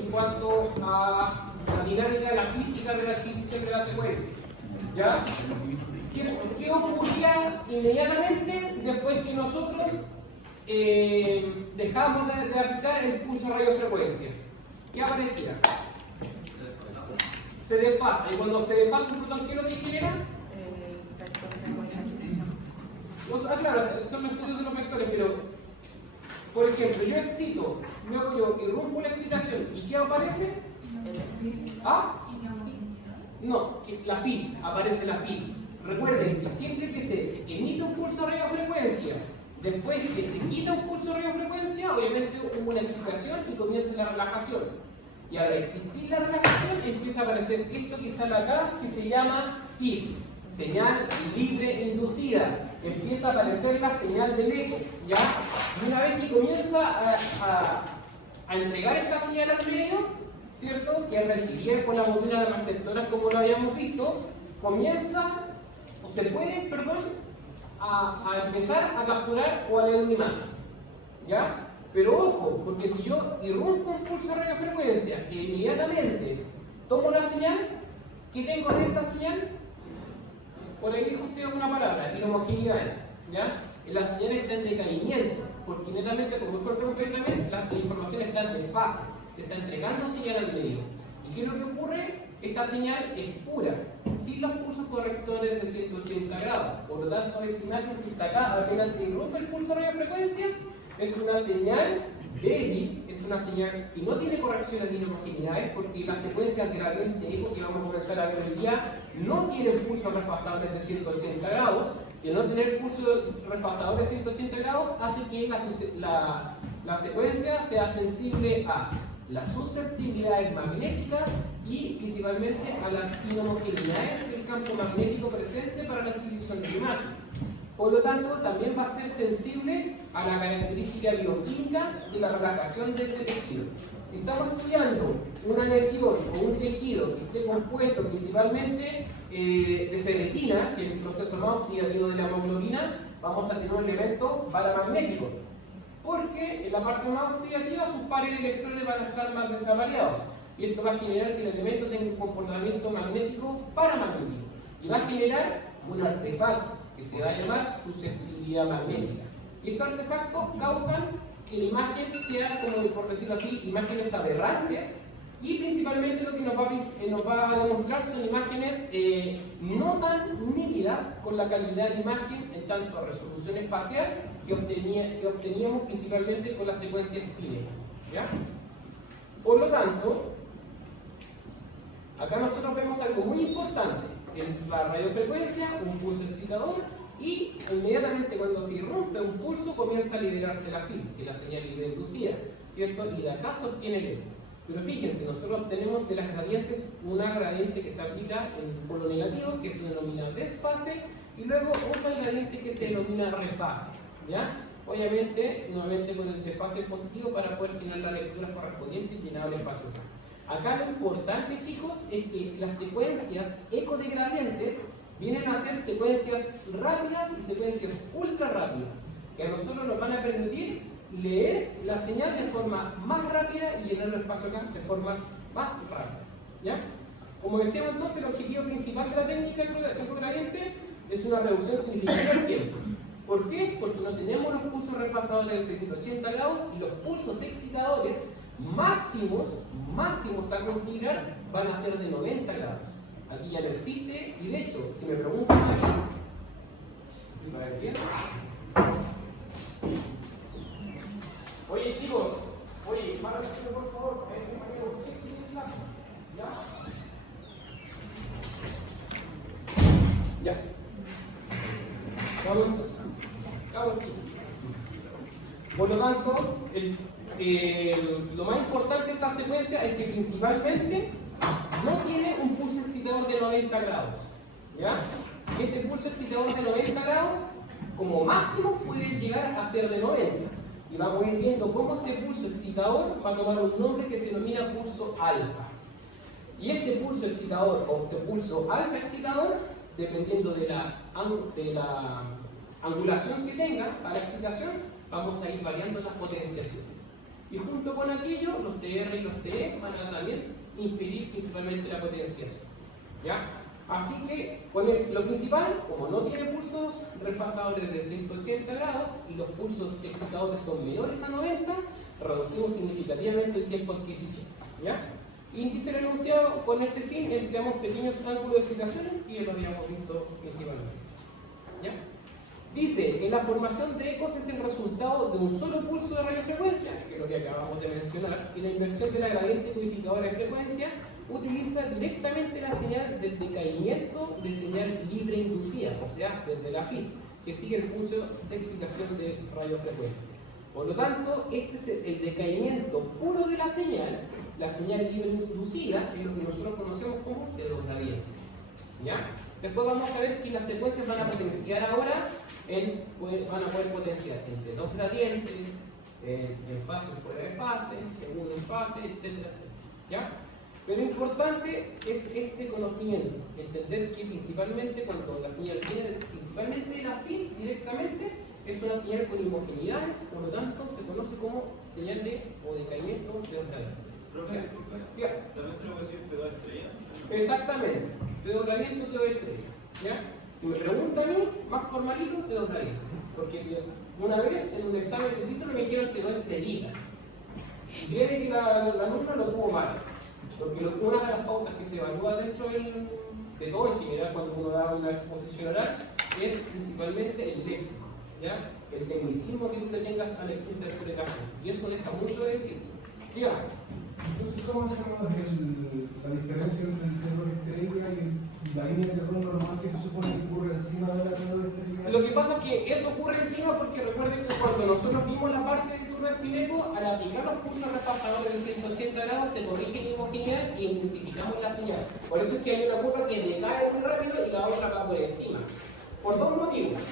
en cuanto a la dinámica de la física de la adquisición de la secuencia. ¿Ya? ¿Qué ocurría inmediatamente después que nosotros dejamos de aplicar el pulso a radiofrecuencia? ¿Qué aparecía? Se desfasa. Y cuando se desfasa un protón, ¿qué es lo que genera? Claro, son los estudios de los vectores, pero por ejemplo, yo excito, luego yo irrumpo la excitación, ¿y qué aparece? ¿Ah? No, la FIL, aparece la FIL. Recuerden que siempre que se emite un pulso de radiofrecuencia, después que se quita un pulso de radiofrecuencia, obviamente hubo una excitación y comienza la relajación. Y al existir la relajación empieza a aparecer esto que sale acá, que se llama FIL, señal libre inducida. Empieza a aparecer la señal del eco, ¿ya? Y una vez que comienza a entregar esta señal al medio, ¿cierto? Que es recibida por la bobina de receptoras como lo habíamos visto, comienza, o se puede, perdón, a empezar a capturar o a leer una imagen, ¿ya? Pero ojo, porque si yo irrumpo un pulso de radiofrecuencia e inmediatamente tomo la señal, ¿qué tengo de esa señal? Por ahí dijo usted una palabra, inhomogeneidades, ¿ya? La señal está en decaimiento, porque netamente, como mejor también, la información está en desfase, se está entregando señal al medio. ¿Y qué es lo que ocurre? Esta señal es pura, sin los pulsos correctores de 180 grados. Por lo tanto, esta imagen que está acá, apenas se irrumpe el pulso de radiofrecuencia, es una señal débil, es una señal que no tiene corrección en inhomogeneidades, porque la secuencia de gradiente eco que vamos a comenzar a ver hoy día no tiene pulsos refasables de 180 grados, y el no tener pulsos refasadores de 180 grados hace que la secuencia sea sensible a las susceptibilidades magnéticas y principalmente a las inhomogeneidades del campo magnético presente para la adquisición de la imagen. Por lo tanto, también va a ser sensible a la característica bioquímica de la relajación de este tejido. Si estamos estudiando una lesión o un tejido que esté compuesto principalmente de ferritina, que es el proceso no oxidativo de la hemoglobina, vamos a tener un elemento paramagnético, porque en la parte no oxidativa sus pares de electrones van a estar más desavariados, y esto va a generar que el elemento tenga un comportamiento magnético paramagnético, y va a generar un artefacto que se va a llamar susceptibilidad magnética. Y estos artefactos causan que la imagen sea, como por decirlo así, imágenes aberrantes, y principalmente lo que nos va a demostrar son imágenes no tan nítidas con la calidad de imagen en tanto a resolución espacial que obteníamos principalmente con la secuencia espinel, ¿ya? Por lo tanto, acá nosotros vemos algo muy importante. En la radiofrecuencia, un pulso excitador, y inmediatamente cuando se irrumpe un pulso comienza a liberarse la FIL, que es la señal libre inducida, ¿cierto? Y de acá se obtiene el eco. Pero fíjense, nosotros obtenemos de las gradientes una gradiente que se aplica en el polo negativo, que se denomina desfase, y luego otra gradiente que se denomina refase, ¿ya? Obviamente, nuevamente con el desfase positivo para poder generar la lectura correspondiente y llenar el espacio. Acá lo importante, chicos, es que las secuencias ecodegradientes vienen a ser secuencias rápidas y secuencias ultra rápidas, que a nosotros nos van a permitir leer la señal de forma más rápida y llenar el espacio acá de forma más rápida, ¿ya? Como decíamos entonces, el objetivo principal de la técnica ecogradiente es una reducción significativa del tiempo. ¿Por qué? Porque no tenemos los pulsos refasadores de 180 grados y los pulsos excitadores máximos a considerar van a ser de 90 grados. Aquí ya no existe, y de hecho, si me preguntan a mí, para ver bien. Oye chicos, para por favor, ya. Por lo tanto, lo más importante de esta secuencia es que principalmente no tiene un pulso excitador de 90 grados, ¿ya? Este pulso excitador de 90 grados, como máximo, puede llegar a ser de 90. Y vamos a ir viendo cómo este pulso excitador va a tomar un nombre que se denomina pulso alfa. Y este pulso excitador o este pulso alfa excitador, dependiendo de la angulación que tenga a la excitación, vamos a ir variando las potenciaciones. Y junto con aquello, los TR y los TE van a también impedir principalmente la potenciación. ¿Ya? Así que lo principal, como no tiene pulsos refasadores de 180 grados y los pulsos excitadores son menores a 90, reducimos significativamente el tiempo de adquisición. ¿Ya? Índice del enunciado, con este fin empleamos pequeños ángulos de excitación y lo habíamos visto principalmente. ¿Ya? Dice que la formación de ecos es el resultado de un solo pulso de radiofrecuencia, que es lo que acabamos de mencionar, y la inversión de la gradiente codificadora de frecuencia utiliza directamente la señal del decaimiento de señal libre inducida, o sea, desde la FIT, que sigue el pulso de excitación de radiofrecuencia. Por lo tanto, este es el decaimiento puro de la señal libre inducida, es lo que nosotros conocemos como de los gradientes. ¿Ya? Después vamos a ver que las secuencias van a potenciar ahora, van a poder potenciar entre dos gradientes, en fase o fuera de fase, segundo en fase, etc. ¿Ya? Pero lo importante es este conocimiento, entender que principalmente cuando la señal viene principalmente de la FIT directamente, es una señal con homogeneidades, por lo tanto se conoce como señal de o decaimiento de un gradiente. ¿También se lo puede decir T2 estrella? Exactamente, T2 gradiente o T2 estrella. ¿Ya? Si me preguntan a mí, más formalito, T2 gradiente. Porque una vez en un examen de título me dijeron T2 estrellita. Y créeme que la alumna lo tuvo mal. Porque una de las pautas que se evalúa dentro de todo en general cuando uno da una exposición oral es principalmente el léxico, ¿ya? El tecnicismo que tú le tengas a la interpretación. Y eso deja mucho de decir. Dígame. Entonces, ¿cómo hacemos la diferencia entre el terror estrella y la línea de terror normal que se supone que ocurre encima de la terror estrella? Lo que pasa es que eso ocurre encima porque recuerden que cuando nosotros vimos la parte de turno espineco, al aplicar los pulsos repasadores de 180 grados se corrigen homogeneidades y intensificamos la señal. Por eso es que hay una curva que decae muy rápido y la otra va por encima. Por dos motivos.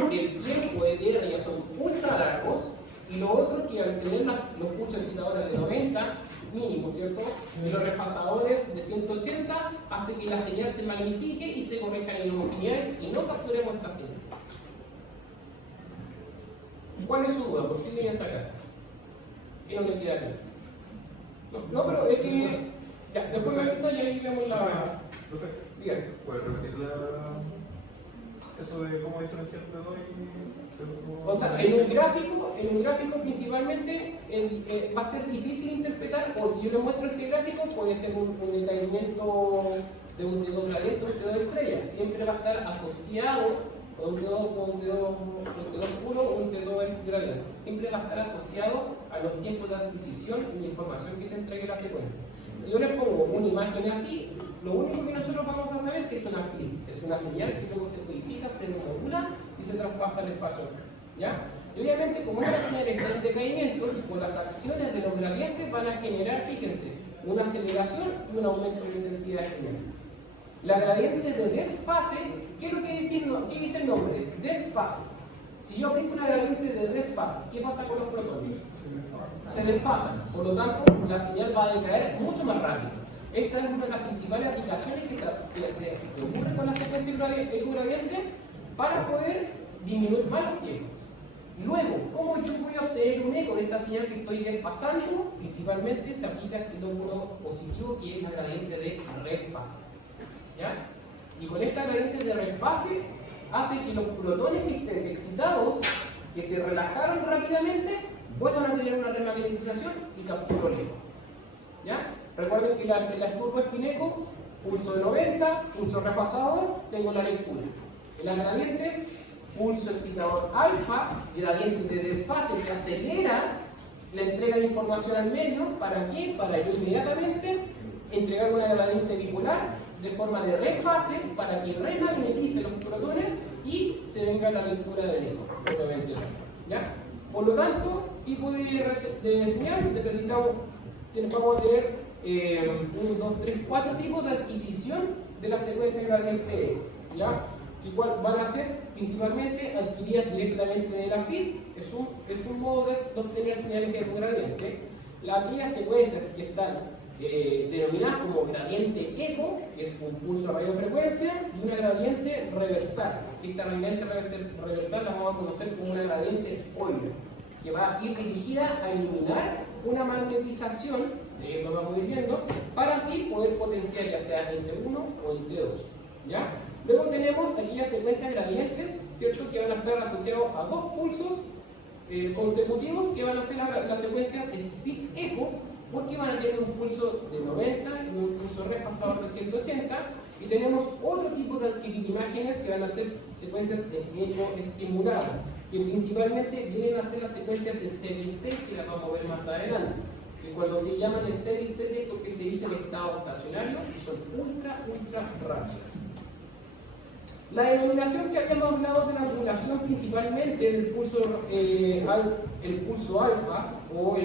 Porque el tiempo de TR ya son ultra largos y lo otro que al tener los pulsos excitadores de 90 mínimo, ¿cierto? Y los refasadores de 180 hace que la señal se magnifique y se corrijan en homogeneidades y no capturemos esta señal. ¿Cuál es su duda? ¿Por qué viene a sacar? ¿Qué no le queda claro? No, pero es que ya, después me avisa y ahí vemos la... Dígame. ¿Puedes repetir eso de cómo diferenciar T2 y... O sea, en un gráfico principalmente va a ser difícil interpretar, o si yo le muestro este gráfico puede ser un decaimiento de un T2 gradiente o un T2 estrella, siempre va a estar asociado con un T2 puro o un T2 gradiente, siempre va a estar asociado a los tiempos de adquisición y la información que te entregue la secuencia. Si yo les pongo una imagen así, lo único que nosotros vamos a saber es que es una FIT, es una señal que luego se codifica, se modula y se traspasa al espacio. ¿Ya? Y obviamente, como esta señal está en decaimiento, por las acciones de los gradientes van a generar, fíjense, una aceleración y un aumento de intensidad de señal. La gradiente de desfase, ¿qué es lo que dice el nombre? Desfase. Si yo aplico una gradiente de desfase, ¿qué pasa con los protones? Se desfasan, por lo tanto, la señal va a decaer mucho más rápido. Esta es una de las principales aplicaciones que se ocurren con la secuencia gradiente para poder disminuir más los tiempos. Luego, ¿cómo yo voy a obtener un eco de esta señal que estoy desfasando? Principalmente se aplica este lóbulo positivo que es la gradiente de refase. ¿Ya? Y con esta gradiente de refase hace que los protones que estén excitados, que se relajaron rápidamente, vuelvan a tener una remagnetización y capturo el eco. ¿Ya? Recuerden que en las curvas Espineco, pulso de 90, pulso refasador, tengo la lectura. En las gradientes, pulso excitador alfa, gradiente de desfase que acelera la entrega de información al medio. ¿Para qué? Para yo inmediatamente entregar una gradiente bipolar de forma de refase para que remagnetice los protones y se venga la lectura del eco, obviamente. ¿Ya? Por lo tanto, tipo de señal vamos a tener 1, 2, 3, 4 tipos de adquisición de la secuencia gradiente eco. ¿Ya? Igual van a ser principalmente adquiridas directamente de la FIT, es un modo de obtener señales de gradiente. Aquellas secuencias que están denominadas como gradiente eco, que es un pulso a radiofrecuencia, y una gradiente reversal. Esta gradiente reversal la vamos a conocer como una gradiente spoiler, que va a ir dirigida a eliminar una magnetización, lo vamos a ir viendo, para así poder potenciar ya sea entre 1 o entre 2. ¿Ya? Luego tenemos aquellas secuencias gradientes, ¿cierto? Que van a estar asociados a dos pulsos consecutivos que van a ser las secuencias split echo, porque van a tener un pulso de 90 y un pulso refasador de 180, y tenemos otro tipo de adquirir imágenes que van a ser secuencias de eco estimulado, que principalmente vienen a ser las secuencias steady state, que las vamos a ver más adelante. Y cuando se llaman steady state es porque se dice en estado estacionario y son ultra rápidas. La denominación que habíamos hablado de la angulación principalmente del pulso, el pulso alfa o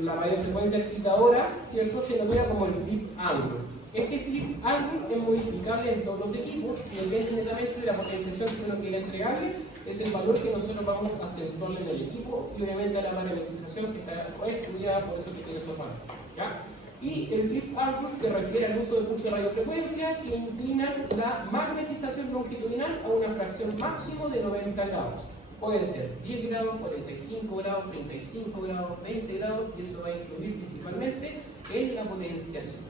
la radiofrecuencia excitadora, ¿cierto? Se denomina como el flip angle. Este flip angle es modificable en todos los equipos y depende netamente de la potenciación que uno quiere entregarle, es el valor que nosotros vamos a acentuarle en el equipo y obviamente a la parametrización que está estudiada, por eso que tiene esos valores. ¿Ya? Y el flip angle se refiere al uso del pulso de radiofrecuencia que inclinan la magnetización longitudinal a una fracción máximo de 90 grados. Pueden ser 10 grados, 45 grados, 35 grados, 20 grados, y eso va a influir principalmente en la potenciación.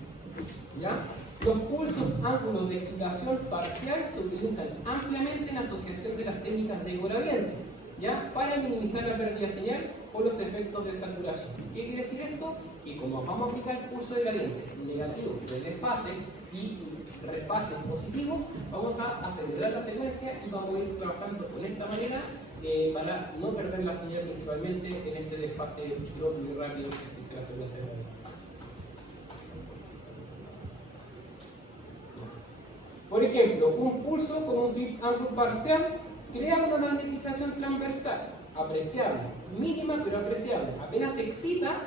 ¿Ya? Los pulsos ángulos de excitación parcial se utilizan ampliamente en asociación de las técnicas de gradiente, ¿ya? Para minimizar la pérdida de señal o los efectos de saturación. ¿Qué quiere decir esto? Que como vamos a aplicar el pulso de gradiente negativo de desfase y refases positivos, vamos a acelerar la secuencia y vamos a ir trabajando de esta manera para no perder la señal principalmente en este desfase muy rápido que existe la secuencia de gradiente. Por ejemplo, un pulso con un flip angle parcial crea una magnetización transversal apreciable, mínima pero apreciable. Apenas se excita,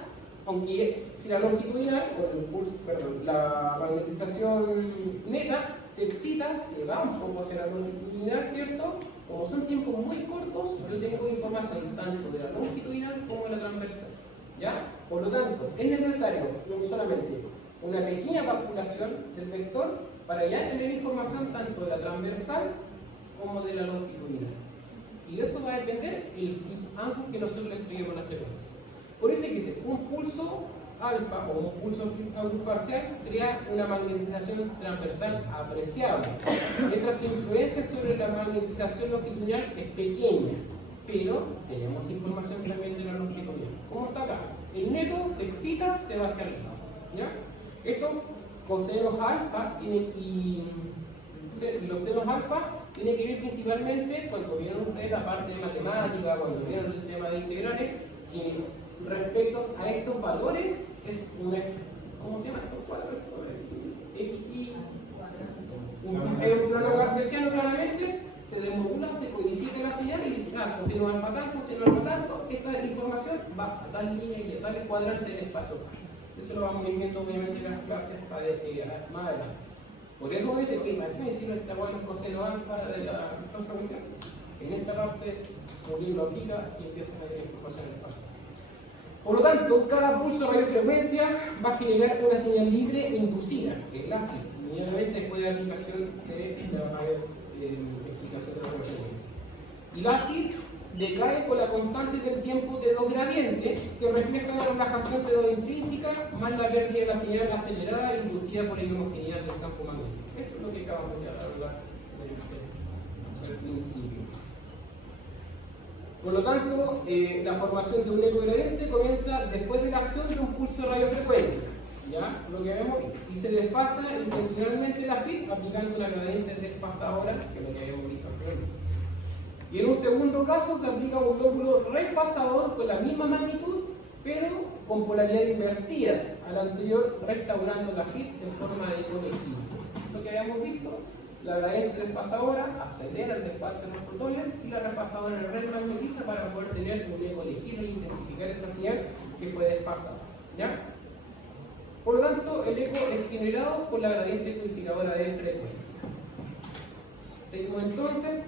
aunque si la longitudinal, o el pulso, perdón, la magnetización neta se excita, se va un poco hacia la longitudinal, ¿cierto? Como son tiempos muy cortos, yo tengo información tanto de la longitudinal como de la transversal. ¿Ya? Por lo tanto, es necesario solamente una pequeña calculación del vector para ya tener información tanto de la transversal como de la longitudinal. Y de eso va a depender el flip angle que nosotros le entreguemos a la secuencia. Por eso es que dice, un pulso alfa o un pulso flip angle parcial crea una magnetización transversal apreciable, mientras su influencia sobre la magnetización longitudinal es pequeña, pero tenemos información también de la longitudinal. ¿Cómo está acá? El neto se excita, se va hacia arriba. ¿Ya? Esto con senos alfa y los senos alfa tienen que ver principalmente cuando vieron ustedes la parte de matemática, cuando vieron el tema de integrales, que respecto a estos valores es un, ¿cómo se llama? Un plano cartesiano claramente se desmodula, se codifica la señal y dice, coseno alfa tanto, esta información va a tal línea y a tal cuadrante del espacio. Eso lo vamos a ir viendo obviamente en las clases más adelante. Por eso uno dice que aquí me sirve esta buena coseno alfa de la cosa mundial. En esta parte un lo aplica y empieza a ver información en el espacio. Por lo tanto, cada pulso de radiofrecuencia va a generar una señal libre e inducida, que es la FIT, inmediatamente después de la aplicación de la excitación de la radiofrecuencia. Y la FIT decae con la constante del tiempo de dos gradiente, que refleja una relajación de dos intrínseca, más la pérdida de la señal acelerada inducida por la inhomogeneidad del campo magnético. Esto es lo que acabamos de hablar al principio. Por lo tanto, la formación de un eco gradiente comienza después de la acción de un pulso de radiofrecuencia, ¿ya? Lo que vemos, y se desfasa intencionalmente la FIT aplicando una gradiente desfasadora, que es lo que habíamos visto anteriormente. Y en un segundo caso se aplica un lóbulo refasador con la misma magnitud, pero con polaridad invertida al anterior, restaurando la FIT en forma de eco legible. Lo que habíamos visto, la gradiente desfasadora acelera el desfase de los fotones y la refasadora remagnetiza para poder tener un eco legible e intensificar esa señal que fue desfasada. ¿Ya? Por lo tanto, el eco es generado por la gradiente codificadora de frecuencia. Seguimos entonces.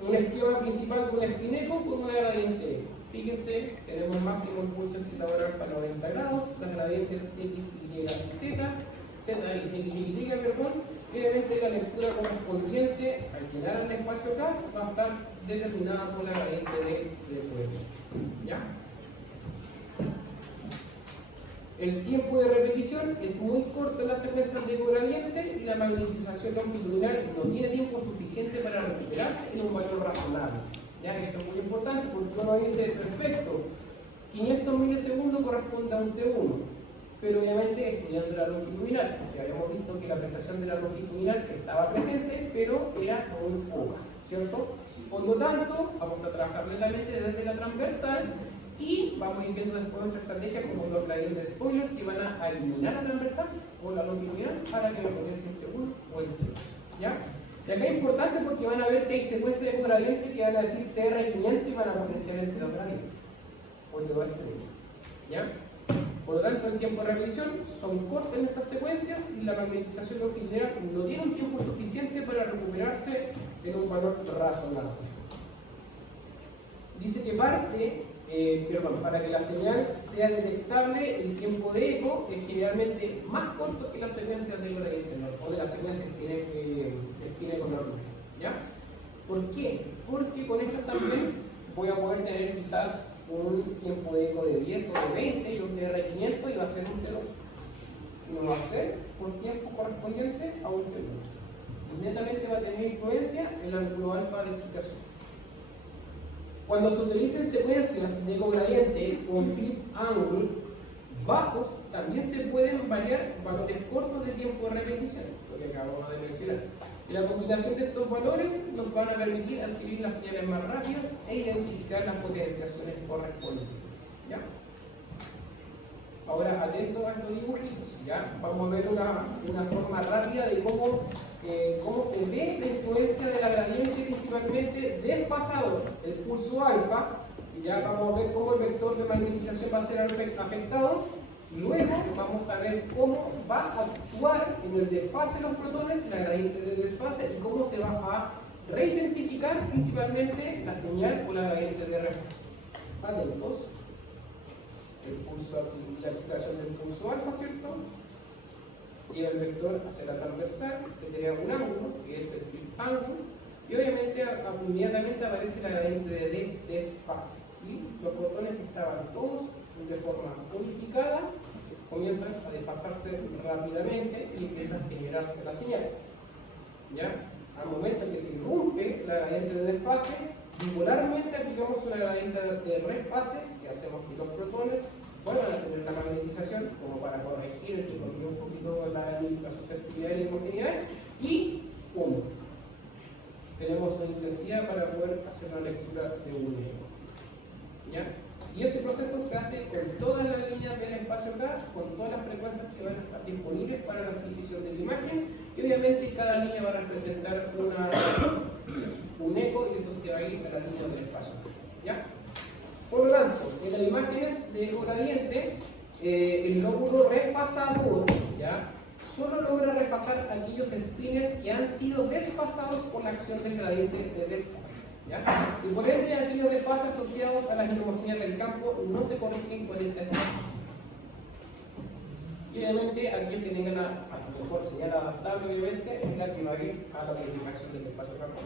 Un esquema principal con un espineco con una gradiente eco. Fíjense, tenemos máximo impulso excitador alfa 90 grados, las gradientes X, Y y Z, Z, X, Y, perdón, y obviamente la lectura correspondiente al llenar el espacio acá va a estar determinada por la gradiente de frecuencia. ¿Ya? El tiempo de repetición es muy corto en la secuencia de gradiente y la magnetización longitudinal no tiene tiempo suficiente para recuperarse en un valor razonable. ¿Ya? Esto es muy importante porque uno dice, perfecto, 500 milisegundos corresponde a un T1, pero obviamente estudiando la longitudinal, porque habíamos visto que la apreciación de la longitudinal estaba presente, pero era muy poca, ¿cierto? Por lo tanto, vamos a trabajar lentamente desde la transversal y vamos a ir viendo después otra estrategia como los gradientes spoiler que van a eliminar la transversal o la longitudinal para que me potencie el T1 o el T2. ¿Ya? Y acá es importante porque van a ver que hay secuencias de gradiente que van a decir TR500 y van a potenciar el T2 gradiente o el T2 T1. ¿Ya? Por lo tanto, el tiempo de repetición son cortos en estas secuencias y la magnetización longitudinal no tiene un tiempo suficiente para recuperarse en un valor razonable. Dice que para que la señal sea detectable, el tiempo de eco es generalmente más corto que las secuencias de gradiente o de las secuencias que tiene con normal. ¿Ya? ¿Por qué? Porque con esto también voy a poder tener quizás un tiempo de eco de 10 o de 20 y un TR500 y va a ser un T2. No va a ser por tiempo correspondiente a un T2. Y netamente va a tener influencia en el ángulo alfa de excitación. Cuando se utilicen secuencias de eco gradiente con flip angle bajos, también se pueden variar valores cortos de tiempo de repetición, lo que acabamos de mencionar. Y la combinación de estos valores nos van a permitir adquirir las señales más rápidas e identificar las potenciaciones correspondientes. ¿Ya? Ahora, atentos a estos dibujitos. ¿Ya? Vamos a ver una forma rápida de cómo se ve la influencia de la gradiente principalmente desfasado, el pulso alfa. Y ya vamos a ver cómo el vector de magnetización va a ser afectado. Luego vamos a ver cómo va a actuar en el desfase de los protones, la gradiente de desfase, y cómo se va a reintensificar principalmente la señal o la gradiente de refase. Atentos. La excitación del pulso alfa, ¿cierto? Llega el vector hacia la transversal, se crea un ángulo, que es el flip angle, y obviamente inmediatamente aparece la gradiente de desfase. Y los protones que estaban todos de forma unificada comienzan a desfasarse rápidamente y empieza a generarse la señal. ¿Ya? Al momento que se irrumpe la gradiente de desfase, regularmente aplicamos una gradiente de refase que hacemos que los protones vuelvan a tener la magnetización como para corregir un poquito la susceptibilidad y la homogeneidad, y ¡pum! Tenemos una intensidad para poder hacer la lectura de un eco. ¿Ya? Y ese proceso se hace con todas las líneas del espacio acá, con todas las frecuencias que van a estar disponibles para la adquisición de la imagen, y obviamente cada línea va a representar un eco, y eso se va a ir a la línea del espacio. ¿Ya? Por lo tanto, en las imágenes de eco gradiente, el lóbulo refasador, ¿ya?, solo logra repasar aquellos spines que han sido desfasados por la acción del gradiente de desfase. ¿Ya? Y por ende, aquellos desfases asociados a las inhomogeneidades del campo no se corrigen con esta estrategia. Y obviamente, aquel que tenga la mejor señal adaptable, obviamente, es la que va a ir a la modificación del espacio campo.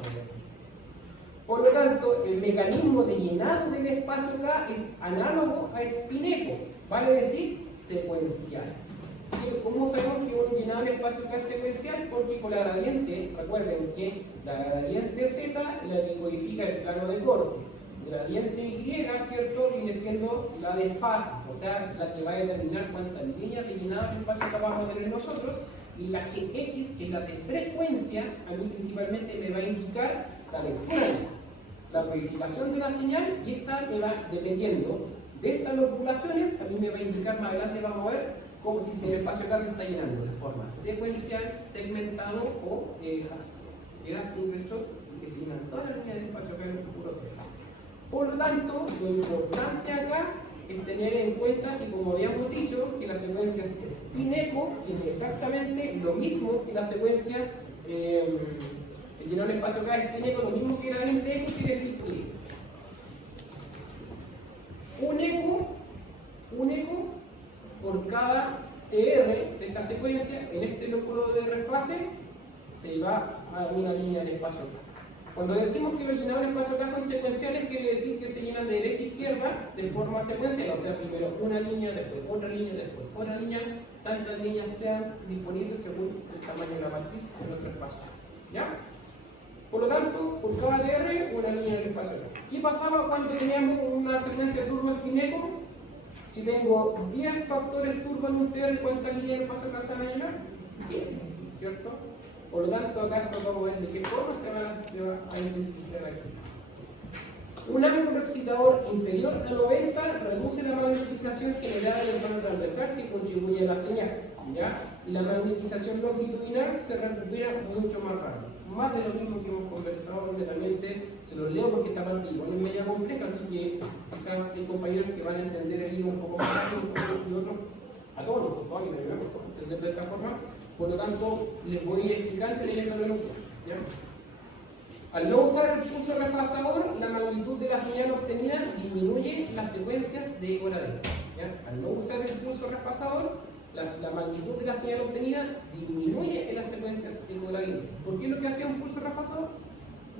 Por lo tanto, el mecanismo de llenado del espacio K es análogo a spin-eco, vale decir, secuencial. ¿Cómo sabemos que un llenado del espacio K es secuencial? Porque con la gradiente, recuerden que la gradiente Z es la que codifica el plano de corte. Gradiente Y, ¿cierto?, viene siendo la de fase, o sea, la que va a determinar cuántas líneas de llenado del espacio K vamos a tener nosotros. Y la GX, que es la de frecuencia, a mí principalmente me va a indicar la lectura, la codificación de la señal, y esta me va, dependiendo de estas loculaciones, a mí me va a indicar más adelante, vamos a ver, como si el espacio acá se está llenando de forma secuencial, segmentado o rastro. Era single shot, que se llenan todas las líneas del espacio acá en el puro tema. Por lo tanto, lo importante acá es tener en cuenta que, como habíamos dicho, que las secuencias spin-eco tienen exactamente lo mismo que las secuencias el llenado del espacio acá spin-eco, lo mismo que gradiente eco, quiere decir que un eco por cada TR de esta secuencia, en este lóbulo de refase, se va a una línea del espacio acá. Cuando decimos que los llenadores paso-acá son secuenciales, quiere decir que se llenan de derecha a izquierda de forma secuencial, o sea, primero una línea, después otra línea, después otra línea, tantas líneas sean disponibles según el tamaño de la matriz en nuestro espacio. ¿Ya? Por lo tanto, por cada TR, una línea en el espacio. ¿Qué pasaba cuando teníamos una secuencia turbo-espineco? Si tengo 10 factores turbo en un TR, ¿cuántas líneas en el espacio se van a llenar? 10, ¿cierto? Por lo tanto, acá vamos a ver de qué forma se va a intensificar aquí. Un ángulo excitador inferior a 90 reduce la magnetización generada en el plano transversal que contribuye a la señal. ¿Ya? Y la magnetización longitudinal se recupera mucho más rápido. Más de lo mismo que hemos conversado netamente, se los leo porque esta parte igual es media compleja, así que quizás hay compañeros que van a entender el hilo un poco más y otros a todos, por favor, y me debemos entender de esta forma. Por lo tanto, les voy a ir explicando y leyendo la noción. ¿Ya? Al no usar el pulso refasador, la magnitud de la señal obtenida disminuye las secuencias de eco gradiente. Al no usar el pulso refasador, la magnitud de la señal obtenida disminuye en las secuencias eco gradiente. ¿Por qué es lo que hacía un pulso refasador?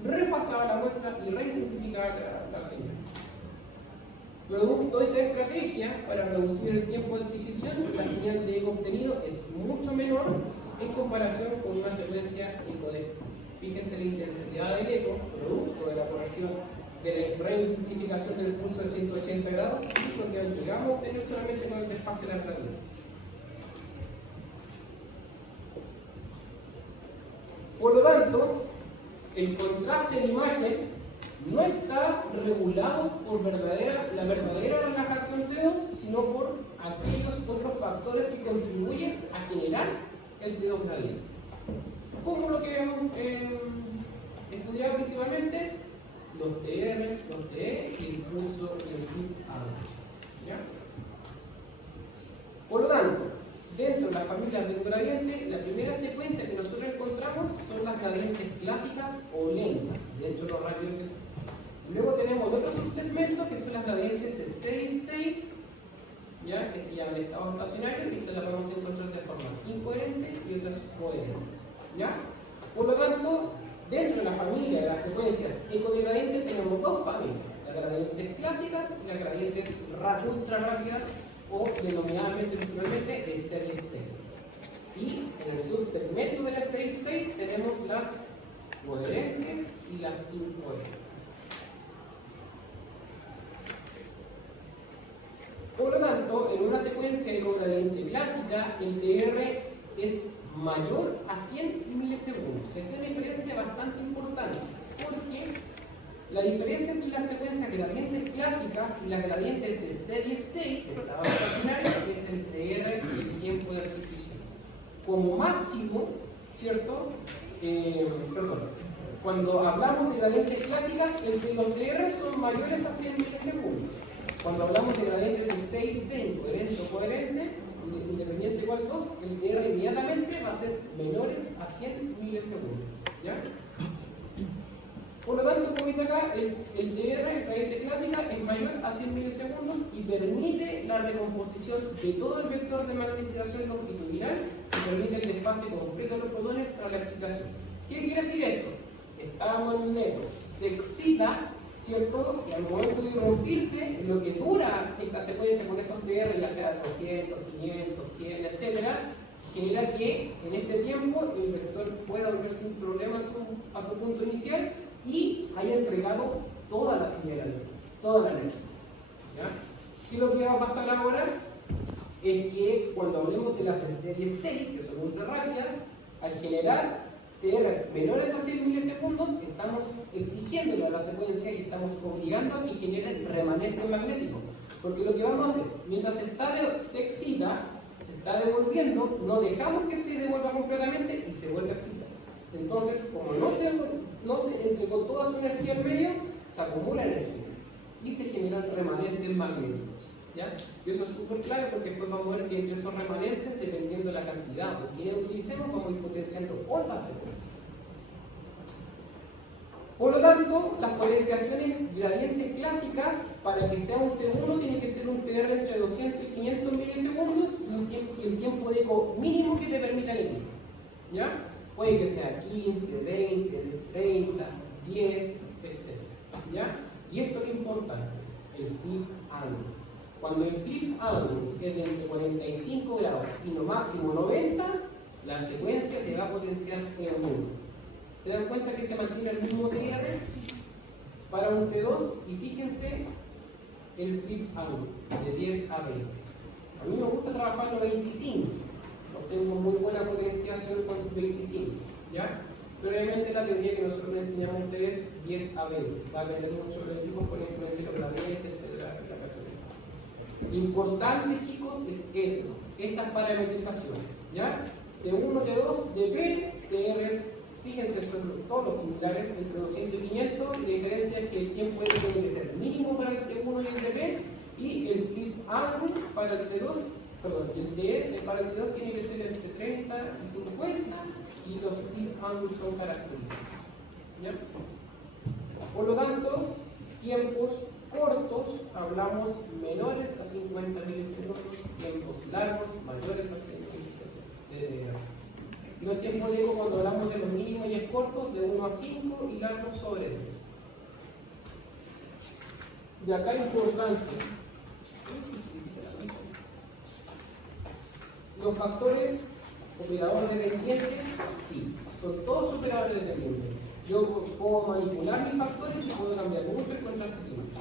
Repasaba la muestra y reintensificaba la señal. Producto de esta estrategia, para reducir el tiempo de adquisición, la señal de eco obtenido es mucho menor en comparación con una secuencia eco-decto. Fíjense la intensidad del eco, producto de la corrección de la reintensificación del pulso de 180 grados, y lo que llegamos a obtener solamente con el desfase de las gradientes. Por lo tanto, el contraste de imagen no está regulado por la verdadera relajación T2, sino por aquellos otros factores que contribuyen a generar el T2 gradiente. Como lo que hemos estudiado principalmente, los TRs, los TE y el pulso y el flip ¿ya? Por lo tanto, dentro de las familias de gradientes, la primera secuencia que nosotros encontramos son las gradientes clásicas o lentas, de hecho los radios que son. Luego tenemos otro subsegmento que son las gradientes steady state, ¿ya? Que se llaman estados estacionarios, y estas las vamos a encontrar de forma incoherente y otras coherentes. ¿Ya? Por lo tanto, dentro de la familia de las secuencias ecodigradientes tenemos dos familias, las gradientes clásicas y las gradientes ultra rápidas o denominadamente principalmente steady state. Y en el subsegmento de la steady state tenemos las coherentes y las incoherentes. Por lo tanto, en una secuencia ecogradiente clásica, el TR es mayor a 100 milisegundos. Esta es una diferencia bastante importante, porque la diferencia entre las secuencias gradientes clásicas y las gradientes steady state, estado estacionario, es el TR y el tiempo de adquisición. Como máximo, ¿cierto? Cuando hablamos de gradientes clásicas, los TR son mayores a 100 milisegundos. Cuando hablamos de gradientes steady state, coherente o coherente, independiente igual 2, el TR inmediatamente va a ser menores a 100 milisegundos. ¿Ya? Por lo tanto, como dice acá, el TR, gradiente clásica, es mayor a 100 milisegundos y permite la recomposición de todo el vector de magnetización longitudinal y permite el desfase completo de los protones tras la excitación. ¿Qué quiere decir esto? Estamos en un neto, se excita, ¿cierto? Y al momento de irrumpirse, lo que dura esta secuencia con estos TR, ya sea 200, 500, 100, etc., genera que en este tiempo el vector pueda volver sin problema a su punto inicial y haya entregado toda la señal, toda la energía. ¿Ya? ¿Qué es lo que va a pasar ahora? Es que cuando hablemos de las steady state, que son ultra rápidas, al generar TRs menores a 100 milisegundos, estamos exigiéndole a la secuencia y estamos obligando a que genere remanente magnético. Porque lo que vamos a hacer, mientras se excita, se está devolviendo, no dejamos que se devuelva completamente y se vuelve a excitar. Entonces, como no se entregó toda su energía al medio, se acumula energía y se generan remanentes magnéticos. ¿Ya? Y eso es súper clave porque después vamos a ver que entre esos remanentes, dependiendo de la cantidad o que utilicemos, vamos a ir potenciando otras secuencias. Por lo tanto, las potenciaciones gradientes clásicas, para que sea un T1, tiene que ser un TR entre 200 y 500 milisegundos y el tiempo de eco mínimo que te permita el equipo. ¿Ya? Puede que sea 15, 20, 30, 10, etc. ¿Ya? Y esto es lo importante, el flip angle. Cuando el flip angle es de entre 45 grados y lo máximo 90, la secuencia te va a potenciar en 1. ¿Se dan cuenta que se mantiene el mismo TR para un T2? Y fíjense el flip angle de 10 a 20. A mí me gusta trabajarlo a 25. Obtengo muy buena potenciación con 25. ¿Ya? Pero obviamente la teoría que nosotros les enseñamos a ustedes es 10 a 20. Va a depender mucho de los equipos con la influencia de los gradientes, etc. Lo importante, chicos, es esto, estas parametrizaciones, ¿ya? De 1, de 2, de P, de R, fíjense, son todos similares, entre 200 y 500, y la diferencia es que el tiempo tiene que ser mínimo para el T1 y el TP, y el flip angle para el T2, perdón, el TR para el T2 tiene que ser entre 30 y 50, y los flip angles son característicos, ¿ya? Por lo tanto, tiempos cortos, hablamos menores a 50 milisegundos, tiempos largos, mayores a 100 milisegundos. Los tiempos de eco, cuando hablamos de los mínimos y cortos, de 1 a 5 y largos sobre 10. De acá importante, los factores operadores dependientes, sí, son todos operadores dependientes. Yo puedo manipular mis factores y puedo cambiar mucho el contraste químico.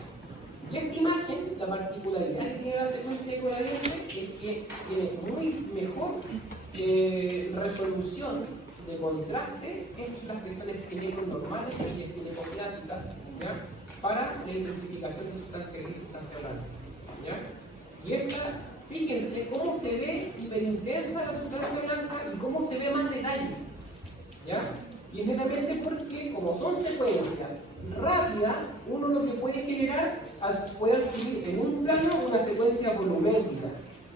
Y esta imagen, la particularidad que tiene la secuencia de gradiente es que tiene muy mejor resolución de contraste en las que son esquelecos normales y esquelecos clásicas, ¿ya? Para la intensificación de sustancia gris y sustancia blanca, ¿ya? Y esta, fíjense cómo se ve hiperintensa la sustancia blanca y cómo se ve más detalle, ¿ya? Y es netamente porque, como son secuencias rápidas, uno lo que puede generar, puede adquirir en un plano una secuencia volumétrica,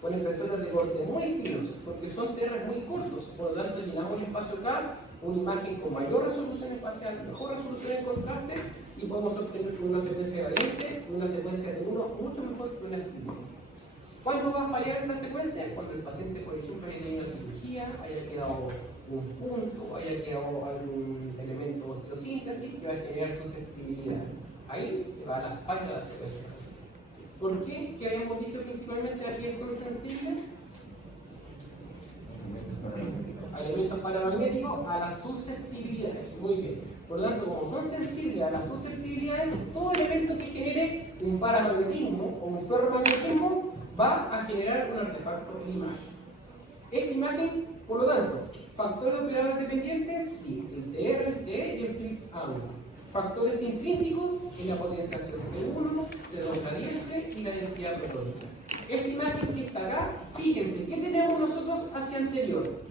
con impresoras de corte muy finos, porque son TR muy cortos, por lo tanto llenamos el espacio acá, una imagen con mayor resolución espacial, mejor resolución en contraste, y podemos obtener una secuencia gradiente, una secuencia de 1 mucho mejor que una espíritu. ¿Cuándo va a fallar esta secuencia? Cuando el paciente, por ejemplo, haya tenido una cirugía, haya quedado un punto, haya quedado algún elemento de osteosíntesis que va a generar susceptibilidad. Ahí se va a la espalda de la secuencia. ¿Por qué? ¿Qué habíamos dicho principalmente a quiénes son sensibles? A elementos paramagnéticos, a las susceptibilidades. Muy bien. Por lo tanto, como son sensibles a las susceptibilidades, todo elemento que genere un paramagnetismo o un ferromagnetismo va a generar un artefacto en imagen. Esta imagen, por lo tanto, factores operadores dependientes, sí, el TR, el TE y el flip angle. Factores intrínsecos en la potenciación de 1, de 2 gradientes y la densidad metódica. Esta imagen que está acá, fíjense, ¿qué tenemos nosotros hacia anterior?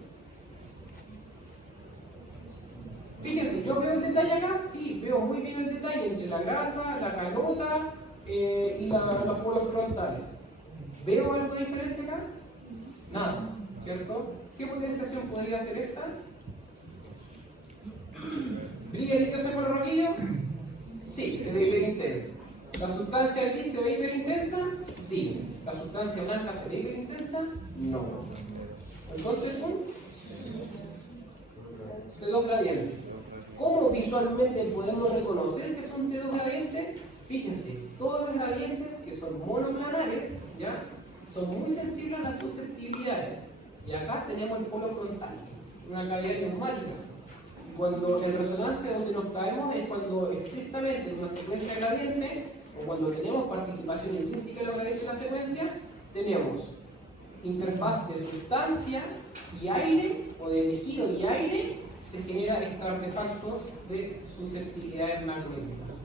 Fíjense, yo veo el detalle acá, sí, veo muy bien el detalle entre la grasa, la calota y los polos frontales. ¿Veo alguna diferencia acá? Nada, ¿cierto? ¿Qué potenciación podría ser esta? ¿Brilla líquido seco en la rojilla? Sí, se ve hiperintenso. ¿La sustancia gris se ve hiperintensa? Sí. ¿La sustancia blanca se ve hiperintensa? No. Entonces, un T2 gradiente. ¿Cómo visualmente podemos reconocer que son T2 gradientes? Fíjense, todos los gradientes que son monoplanares, ¿ya? Son muy sensibles a las susceptibilidades. Y acá tenemos el polo frontal, una cavidad neumática. Cuando en resonancia donde nos caemos es cuando estrictamente en una secuencia gradiente, o cuando tenemos participación intrínseca de los gradientes en la secuencia, tenemos interfaz de sustancia y aire, o de tejido y aire, se genera estos artefactos de susceptibilidades magnéticas.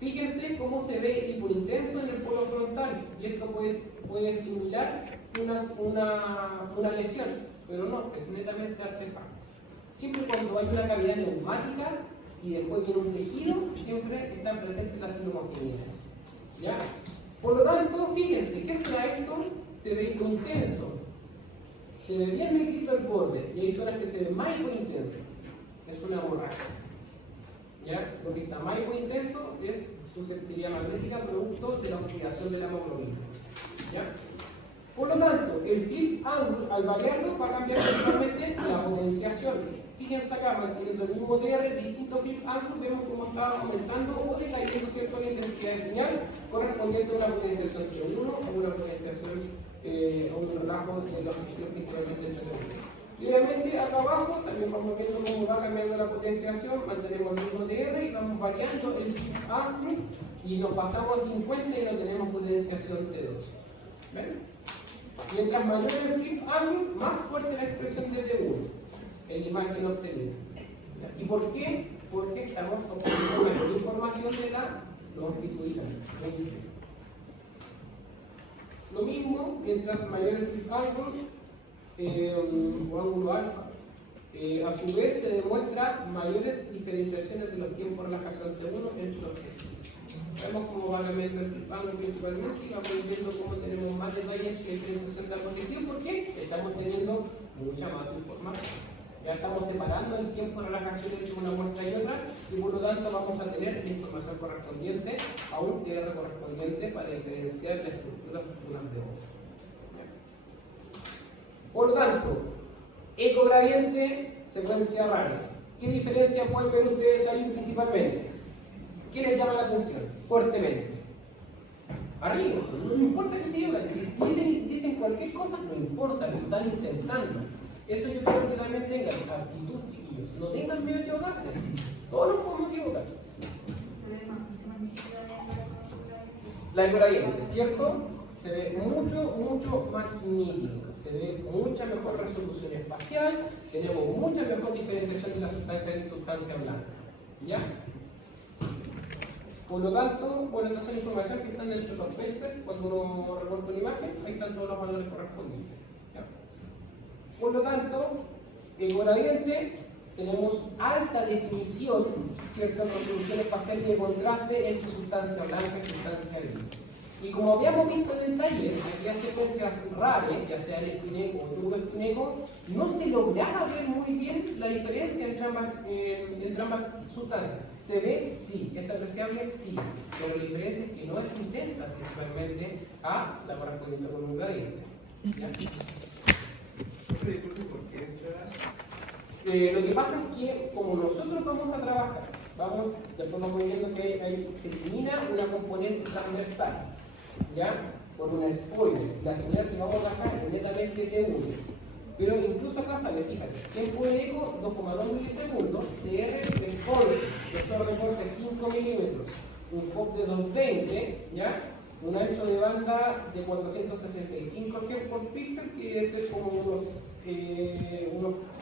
Fíjense cómo se ve hipointenso en el polo frontal, y esto puede simular una lesión, pero no, es netamente artefacto. Siempre cuando hay una cavidad neumática y después viene un tejido, siempre están presentes las inhomogeneidades. ¿Ya? Por lo tanto, fíjense, ¿qué será esto? Se ve hipointenso, se ve bien negrito el borde, y hay zonas que se ven más hipointensas. Es una hemorragia. ¿Ya? Lo que está más hipointenso es susceptibilidad magnética producto de la oxidación de la hemoglobina. ¿Ya? Por lo tanto, el flip angle, al variarlo, va a cambiar principalmente la potenciación. fíjense acá, manteniendo el mismo DR, distintos flip ángulos, vemos cómo está aumentando o decayendo, ¿cierto?, la intensidad de señal correspondiente a una potenciación T1 o una potenciación o un relajo de los registros principalmente entre T1. Y obviamente acá abajo también vamos viendo cómo va cambiando la potenciación, mantenemos el mismo DR y vamos variando el flip ángulo y nos pasamos a 50 y no tenemos potenciación T2. ¿Ven? Mientras mayor el flip ángulo, más fuerte la expresión de T1 en la imagen obtenida. ¿Y por qué? Porque estamos obteniendo mayor información de la longitudinal. Lo mismo, mientras mayor el flip ángulo o ángulo alfa, a su vez se demuestra mayores diferenciaciones de los tiempos de relajación T1 entre los tejidos. Vemos cómo va cambiando el flip ángulo principalmente y vamos viendo cómo tenemos más detalle en la diferenciación de ambos tejidos porque estamos teniendo mucha más información. Ya estamos separando el tiempo de relajación entre una muestra y otra y por lo tanto vamos a tener la información correspondiente a un DR correspondiente para diferenciar la estructura de otra. Por lo tanto, ecogradiente, secuencia rara. ¿Qué diferencia pueden ver ustedes ahí principalmente? ¿Qué les llama la atención? Fuertemente. Arríguense, no importa que se lleven, si dicen cualquier cosa, no importa, lo están intentando. Eso yo quiero que también tengan actitud, chiquillos. No tengan miedo de equivocarse. Todos nos podemos equivocar. La ecogradiente, ¿cierto? Se ve mucho más nítido. Se ve mucha mejor resolución espacial. Tenemos mucha mejor diferenciación de la sustancia y sustancia blanca. ¿Ya? Por lo tanto, bueno, esta es la información que está en el Chopin paper. Cuando uno recorta una imagen, ahí están todos los valores correspondientes. ¿Ya? Por lo tanto, ecogradiente, tenemos alta definición, cierta resolución espacial y de contraste entre sustancia blanca y sustancia gris. Y como habíamos visto en el taller, aquellas secuencias raras, ya sea el espineco o el turboespineco, no se lograba ver muy bien la diferencia entre ambas sustancias. ¿Se ve? Sí. ¿Es apreciable? Sí. Pero la diferencia es que no es intensa, principalmente a la correspondiente con un gradiente. ¿Ya? ¿Por qué será? Lo que pasa es que como nosotros vamos a trabajar, después vamos viendo que se elimina una componente transversal, ¿ya? Por una spoiler, la señal que vamos a bajar es netamente T1. Pero incluso acá sale, fíjate, tiempo de eco 2,2 milisegundos, DR es 11, grosor de corte 5 milímetros, un FOC de 220, ¿ya? Un ancho de banda de 465 Hz por píxel, que es como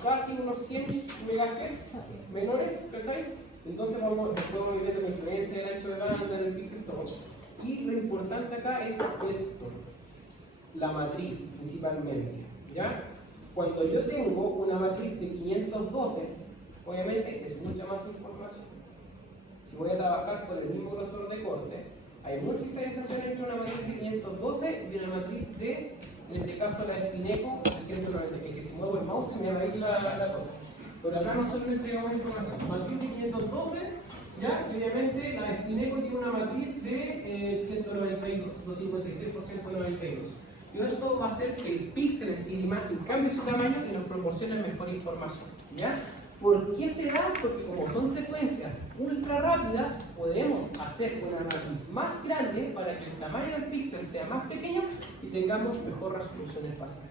casi unos 100 MHz menores, ¿cachai? Entonces después vamos viendo la influencia del ancho de banda, del píxel, todo. Y lo importante acá es esto, la matriz principalmente, ¿ya? Cuando yo tengo una matriz de 512, obviamente es mucha más información. Si voy a trabajar con el mismo grosor de corte, hay mucha diferenciación entre una matriz de 512 y una matriz de, en este caso la de Espineco, de 190. Que si muevo el mouse se me va a ir la cosa. Pero acá nosotros entregamos información. Matriz de 512, ¿ya? Y obviamente la de Espineco tiene una matriz de 192, 256 por 192. Y esto va a hacer que el píxel en sí, la imagen, cambie su tamaño y nos proporcione mejor información. ¿Ya? ¿Por qué se da? Porque como son secuencias ultra rápidas, podemos hacer una matriz más grande para que el tamaño del píxel sea más pequeño y tengamos mejor resolución espacial.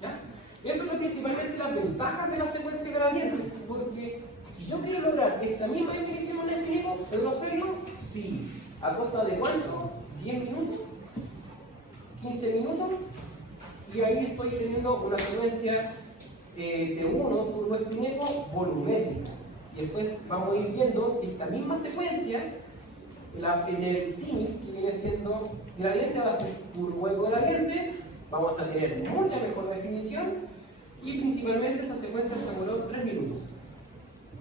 ¿Ya? Eso es principalmente las ventajas de la secuencia gradientes, porque si yo quiero lograr esta misma definición en el Espineco, ¿puedo hacerlo? Sí. ¿A costa de cuánto? ¿10 minutos? ¿15 minutos? Y ahí estoy teniendo una secuencia T1, turboespineco, volumétrica. Y después vamos a ir viendo esta misma secuencia, en el CIMI, que viene siendo gradiente, va a ser turboeco-gradiente, vamos a tener mucha mejor definición y principalmente esa secuencia se demoró 3 minutos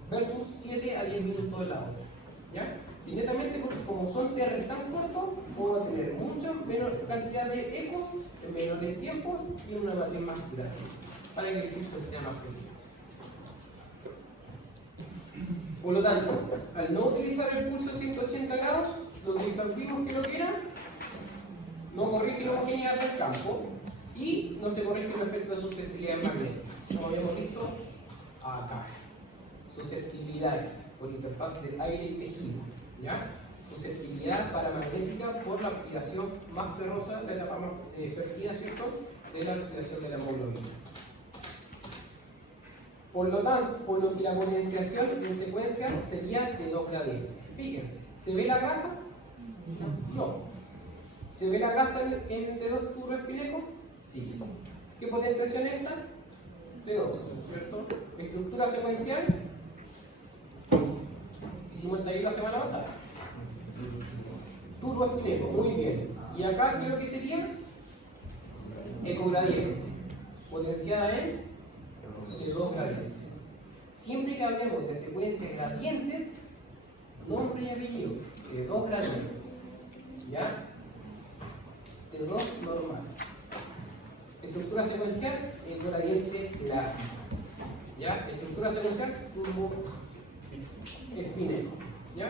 versus 7 a 10 minutos de la otra. ¿Ya? Y netamente porque como son TR tan cortos, puedo tener mucha menor cantidad de ecos en menores tiempos y una matriz más grande, para que el píxel sea más pequeño. Por lo tanto, al no utilizar el pulso 180 grados, lo utilizamos que lo quieran, no corrige la homogeneidad del campo y no se corrige el efecto de susceptibilidad magnética, como habíamos visto acá. susceptibilidades por interfaz del aire y tejido, ¿ya? Susceptibilidad paramagnética por la oxidación más ferrosa, la etapa más fervida, ¿cierto?, de la oxidación de la hemoglobina. Por lo tanto, por lo que la potenciación en secuencias sería de 2 gradientes. Fíjense, ¿se ve la grasa? No. ¿Se ve la grasa en el D2 turboespineco? Sí. ¿Qué potenciación es esta? D2, ¿cierto? Estructura secuencial. Hicimos el taller la semana pasada. Turboespineco, muy bien. Y acá, ¿qué es lo que sería? Ecogradiente. Potenciada en de 2 gradientes. Siempre que hablemos de secuencias gradientes, nombre y apellido, de 2 gradientes. ¿Ya? De 2 normal. Estructura secuencial, el gradiente clásico. ¿Ya? Estructura secuencial, turbo espineco. ¿Ya?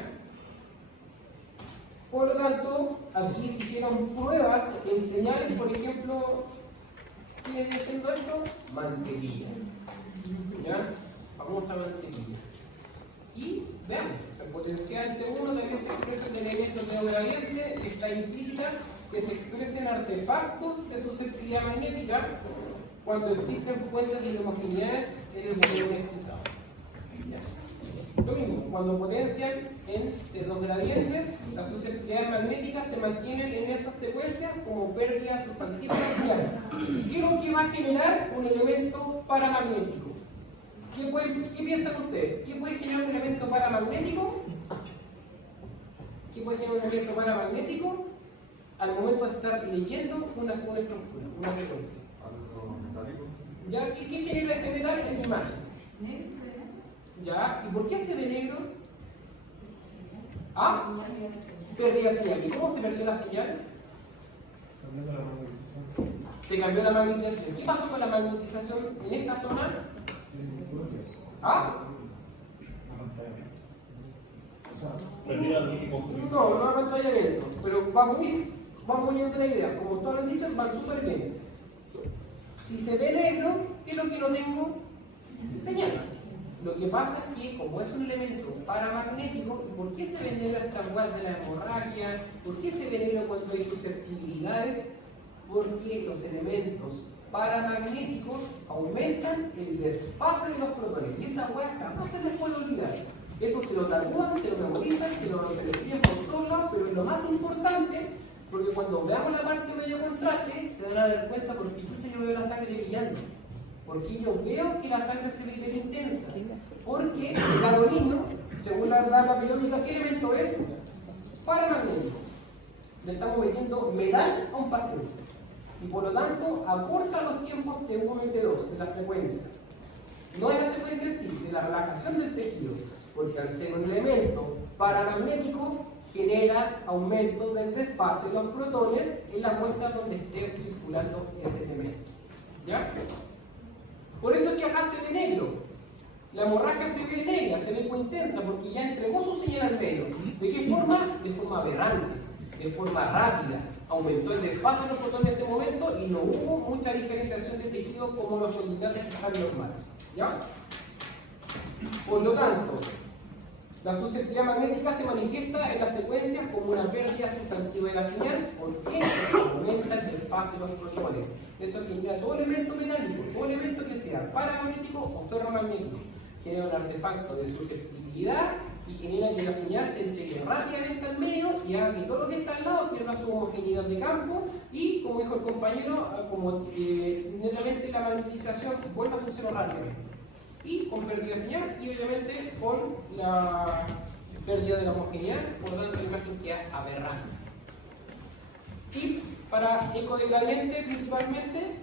Por lo tanto, aquí se hicieron pruebas en señales, por ejemplo, ¿qué viene haciendo esto? Mantequilla. ¿Ya? Famosa mantequilla. Y veamos, el potencial T1 también se expresa en elementos de gradiente y está implícita que se expresen artefactos de susceptibilidad magnética cuando existen fuentes de homogeneidades en el volumen excitado. ¿Ya? Lo mismo, cuando potencian en T2 gradientes, las susceptibilidades magnéticas se mantienen en esa secuencia como pérdida sustantiva de señal. ¿Qué es lo que va a generar un elemento paramagnético? ¿Qué piensan ustedes? ¿Qué puede generar un elemento paramagnético? ¿Qué puede generar un elemento paramagnético? Al momento de estar leyendo una estructura, una secuencia. ¿Ya? ¿Qué genera ese metal en la imagen? ¿Ya? ¿Y por qué se ve negro? ¿Ah? Pérdida de señal. ¿Y cómo se perdió la señal? Se cambió la magnetización. ¿Qué pasó con la magnetización en esta zona? ¿Ah? No apantallamiento, pero vamos viendo la idea. Como todos lo han dicho, van súper bien. Si se ve negro, ¿qué es lo que lo tengo? Señal. Lo que pasa es que, como es un elemento paramagnético, ¿por qué se ve negro esta hueá de la hemorragia? ¿Por qué se ve negro cuando hay susceptibilidades? Porque los elementos paramagnéticos aumentan el desfase de los protones. Y esa hueá jamás se les puede olvidar. Eso se lo tatúan, se lo memorizan, se lo escriben por todos lados, pero es lo más importante, porque cuando veamos la parte medio contraste, se van a dar cuenta por qué chucha yo veo la sangre brillando. Porque yo veo que la sangre se ve bien intensa. Porque el algoritmo, según la tabla periódica, ¿qué elemento es? Paramagnético. Le estamos metiendo metal a un paciente. Y por lo tanto, acorta los tiempos de 1 y de 2 de las secuencias. No de la secuencia en sí, de la relajación del tejido. Porque al ser un elemento paramagnético, genera aumento del desfase de los protones en las muestras donde esté circulando ese elemento. ¿Ya? Por eso es que acá se ve negro. La hemorragia se ve negra, se ve muy intensa, porque ya entregó su señal al medio. ¿De qué forma? De forma aberrante, de forma rápida. Aumentó el desfase de los protones en ese momento y no hubo mucha diferenciación de tejido como los indicantes que están normales. ¿Ya? Por lo tanto, la susceptibilidad magnética se manifiesta en las secuencias como una pérdida sustantiva de la señal. ¿Por qué? Porque aumenta el desfase de los protones. Eso genera todo elemento metálico, todo elemento que sea paramagnético o ferromagnético. Genera un artefacto de susceptibilidad y genera que la señal se entregue rápidamente al medio y haga que todo lo que está al lado pierda su homogeneidad de campo y, como dijo el compañero, como netamente la magnetización vuelva a su cero rápidamente. Y con pérdida de señal y obviamente con la pérdida de la homogeneidad, por lo tanto la imagen queda aberrante. Tips para eco de gradiente principalmente.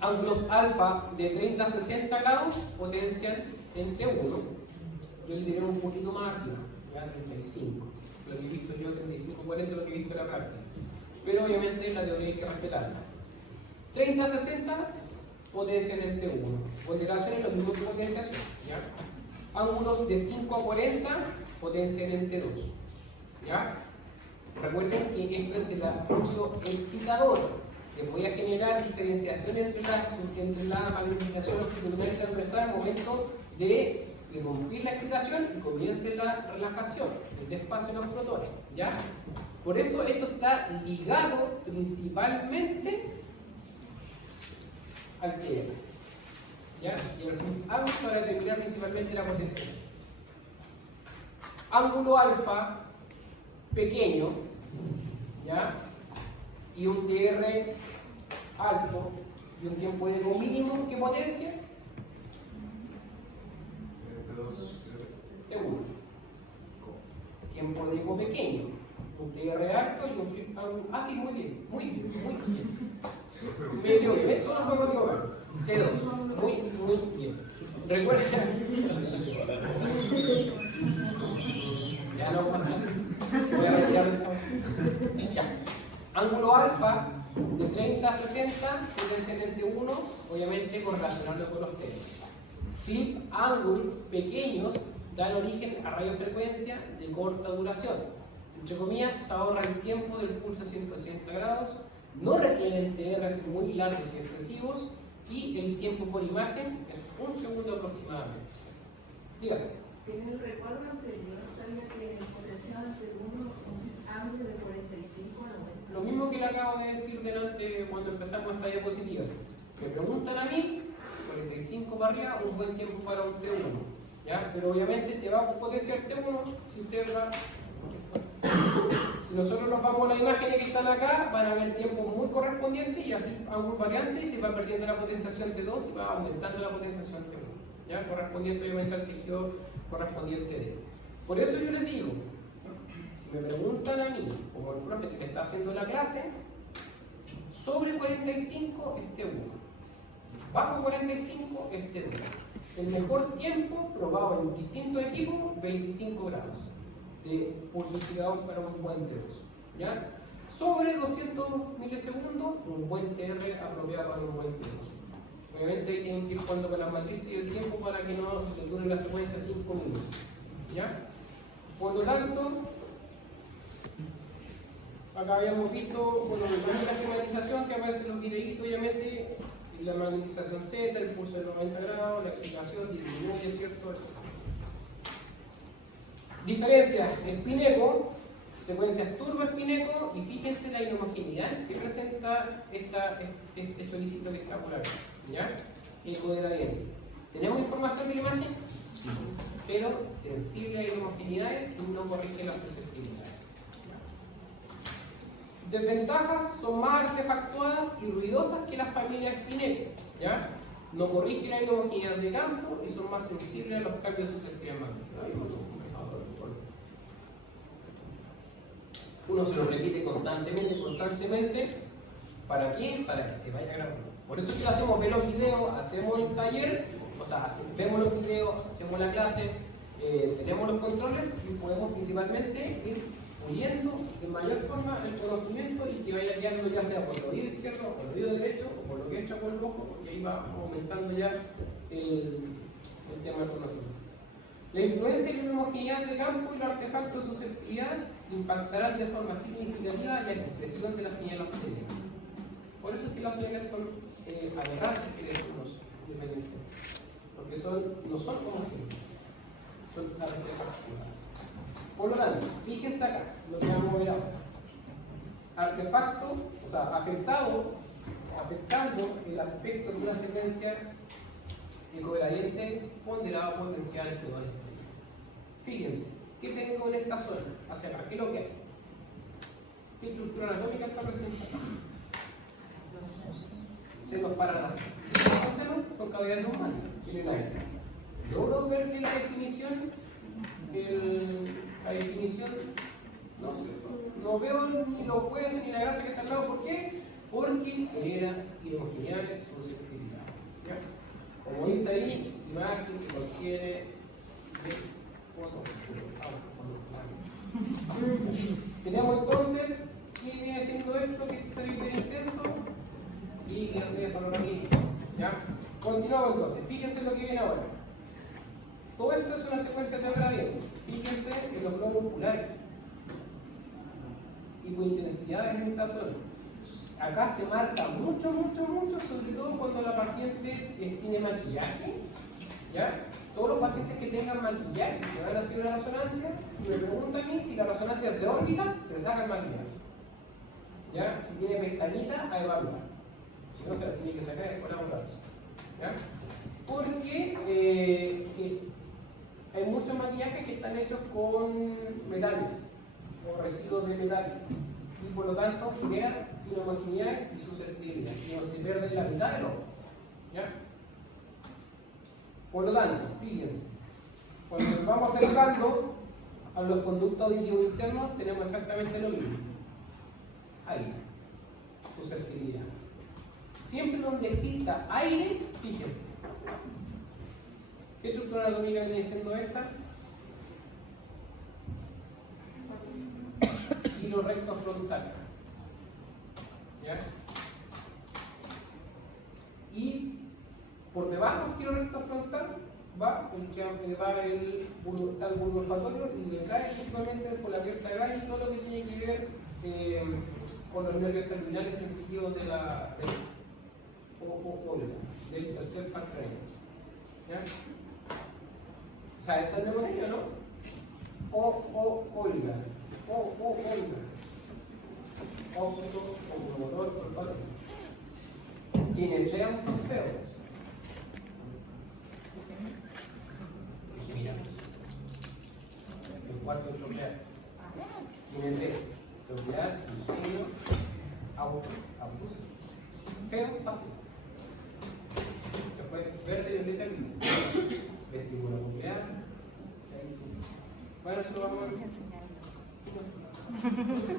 Ángulos alfa de 30 a 60 grados potencian entre 1. Yo le diré un poquito más arriba, ya 35. Lo que he visto yo, 35, 40 lo que he visto en la práctica. Pero obviamente la teoría hay que respetarla. 30 a 60 potencian entre 1. Ponderación es lo mismo que potenciación. ¿Ya? Ángulos de 5 a 40 potencian entre 2. ¿Ya? Recuerden que esto es el pulso excitador. que voy a generar diferenciación entre la magnetización longitudinal y transversal al momento de interrumpir la excitación y comience la relajación, el despacio de los protones, ¿ya? Por eso esto está ligado principalmente al TR, ¿ya? Y el ángulo para determinar principalmente la potencia. Ángulo alfa pequeño, ¿ya? Y un TR alto y un tiempo de eco mínimo, ¿qué potencia? T1. Tiempo de eco pequeño, un TR alto y un flip ángulo. Ah, sí, muy bien, muy bien, muy bien. Medio bien, eso no podemos equivocar. T2, muy bien. Recuerda. Ya no pasa. Voy a retirar el ya. Ángulo alfa de 30 a 60, potencia entre 1, obviamente correlacionarlo con los términos. Flip ángulos pequeños dan origen a radiofrecuencia de corta duración. Entre comillas, se ahorra el tiempo del pulso a 180 grados, no requieren TRs muy largos y excesivos, y el tiempo por imagen es 1 segundo aproximadamente. Dígame. En el recuadro anterior salía que el potencial ante un ángulo de 45 a 90. Lo mismo que le acabo de decir delante cuando empezamos esta diapositiva. Me preguntan a mí, 45 para arriba, un buen tiempo para un T1. ¿Ya? Pero obviamente te va a potenciar T1 si usted va. Si nosotros nos vamos a las imágenes que están acá, van a haber tiempos muy correspondientes y ángulos variantes, y se va perdiendo la potenciación T2 y va aumentando la potenciación T1. ¿Ya? Correspondiente obviamente al tejido correspondiente de. Por eso yo les digo, si me preguntan a mí, como el profe que le está haciendo la clase, sobre 45 es T1, bajo 45 es T2. El mejor tiempo probado en distintos equipos, 25 grados de pulso excisador para un buen T2. ¿Ya? Sobre 200 milisegundos, un buen TR apropiado para un buen T2. Obviamente tienen que ir jugando con las matrices y el tiempo para que no se dure la secuencia 5 minutos. ¿Ya? Por lo tanto, acá habíamos visto, bueno, la esquematización que aparece en los videitos, obviamente, la magnetización Z, el pulso de 90 grados, la excitación disminuye, ¿cierto? Diferencia, espineco, secuencias turbo-espineco, y fíjense la inhomogeneidad que presenta este choricito que está por acá, ¿ya? Eco de gradiente. ¿Tenemos información de la imagen? Sí, pero sensible a inhomogeneidades y no corrige las susceptibilidades. Desventajas, son más artefactuadas y ruidosas que las familias Espineco, ¿ya? No corrigen la inhomogeneidad de campo y son más sensibles a los cambios susceptibles magnéticos. Uno se lo repite constantemente. ¿Para qué? Para que se vaya grabando. Por eso que lo hacemos, ver los videos, hacemos el taller, o sea, vemos los videos, hacemos la clase, tenemos los controles y podemos principalmente ir puliendo de mayor forma el conocimiento y que vaya guiando ya sea por el oído izquierdo, por el oído derecho o por lo que entra por el ojo, y ahí va aumentando ya el tema del conocimiento. La influencia y la homogeneidad de campo y los artefactos de susceptibilidad impactarán de forma significativa la expresión de la señal obtenida. Por eso es que las señales son aberrantes, que decimos independientemente, porque no son homogéneas, son artefactuadas. Por lo tanto, fíjense acá lo que vamos a ver ahora. Artefacto, o sea, afectando el aspecto de una secuencia ecogradiente ponderado potencial de toda esta. Fíjense, ¿qué tengo en esta zona? Hacia acá, ¿qué es lo que hay? ¿Qué estructura anatómica está presente acá? Senos paranasales. Los senos son cavidades normales, tienen aire. ¿Logro ver que la definición no veo ni los huesos ni la grasa que está al lado? ¿Por qué? Porque genera inhomogeneidades susceptibilidades. Como dice ahí, imagen que contiene tenemos entonces, ¿qué viene siendo esto? Que se divide en intenso y que no se desvalora aquí. ¿Ya? Continuamos entonces, fíjense lo que viene ahora. Todo esto es una secuencia de gradientes. Fíjense en los globos oculares. Hipointensidades en esta zona. acá se marca mucho, sobre todo cuando la paciente tiene maquillaje, ¿ya? Todos los pacientes que tengan maquillaje se van a hacer una resonancia. Si me preguntan a mí si la resonancia es de órbita, se saca el maquillaje, ¿ya? Si tiene pestañita, a evaluar. Si no, se la tiene que sacar con la eso, ¿ya? Porque hay muchos maquillajes que están hechos con metales o residuos de metal y por lo tanto genera inhomogeneidades y susceptibilidad y no se pierde la mitad del ojo, ¿ya? Por lo tanto, fíjense, cuando nos vamos acercando a los conductos auditivos internos tenemos exactamente lo mismo. Aire, susceptibilidad. Siempre donde exista aire, fíjense. ¿Qué estructura anatómica viene siendo esta? Giro recto frontal. ¿Ya? Y por debajo del giro recto frontal va el bulbo olfatorio y le cae justamente por la alerta grande y todo lo que tiene que ver con los nervios terminales sensitivos de la del tercer par cráneo. ¿Ya? ¿Sabes esa neurología, no? Olga. Como motor olfatorio. Tiene 3 autos feos. Mira. El cuarto es nuclear. Tiene 3. Nuclear, ingenio, auto, abuso. Feo, fácil. Después, verde, violeta, gris. Vestíbulo nuclear. Bueno, eso lo vamos a ver.